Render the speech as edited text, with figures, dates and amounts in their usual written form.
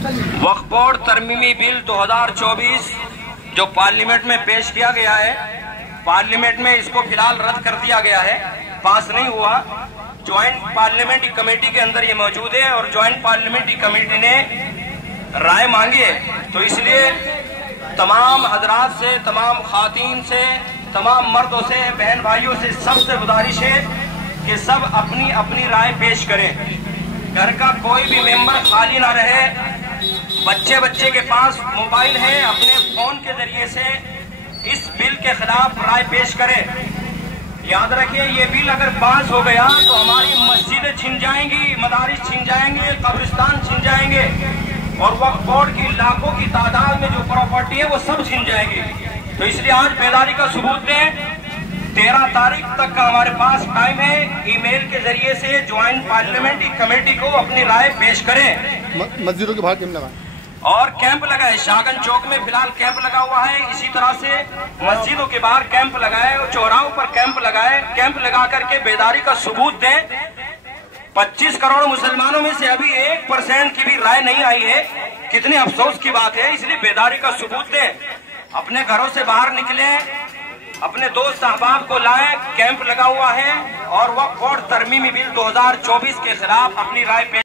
वक्फ board तरमीमी bill 2024 जो parliament में पेश किया गया है, पार्लियामेंट में इसको फिलहाल रद्द कर दिया गया है, पास नहीं हुआ। ज्वाइंट पार्लियामेंट्री कमेटी के अंदर ये मौजूद है और ज्वाइंट पार्लियामेंट्री कमेटी ने राय मांगी है। तो इसलिए तमाम हजरात से, तमाम खातीन से, तमाम मर्दों से, बहन भाइयों से सबसे गुजारिश है कि सब अपनी अपनी राय पेश करें। घर का कोई भी मेंबर खाली ना रहे। बच्चे के पास मोबाइल है, अपने फोन के जरिए से इस बिल के खिलाफ राय पेश करें। याद रखिए, ये बिल अगर पास हो गया तो हमारी मस्जिदें छिन जाएंगी, मदारिस छिन जाएंगे, कब्रिस्तान छिन जाएंगे और वक्फ बोर्ड की लाखों की तादाद में जो प्रॉपर्टी है वो सब छिन जाएगी। तो इसलिए आज बेदारी का सबूत दें। 13 तारीख तक का हमारे पास टाइम है। ईमेल के जरिए से ज्वाइंट पार्लियामेंट्री कमेटी को अपनी राय पेश करें। मस्जिदों के बाहर कैंप लगा और कैंप लगाए, शाहगंज चौक में फिलहाल कैंप लगा हुआ है। इसी तरह से मस्जिदों के बाहर कैंप लगाए और चौराहों पर कैंप लगाए। कैंप लगा करके बेदारी का सबूत दें। 25 करोड़ मुसलमानों में से अभी 1% की भी राय नहीं आई है। कितने अफसोस की बात है। इसलिए बेदारी का सबूत दें। अपने घरों से बाहर निकले, अपने दोस्त अहबाब को लाए। कैंप लगा हुआ है और वक्फ बोर्ड तरमीमी बिल 2024 के खिलाफ अपनी राय पेश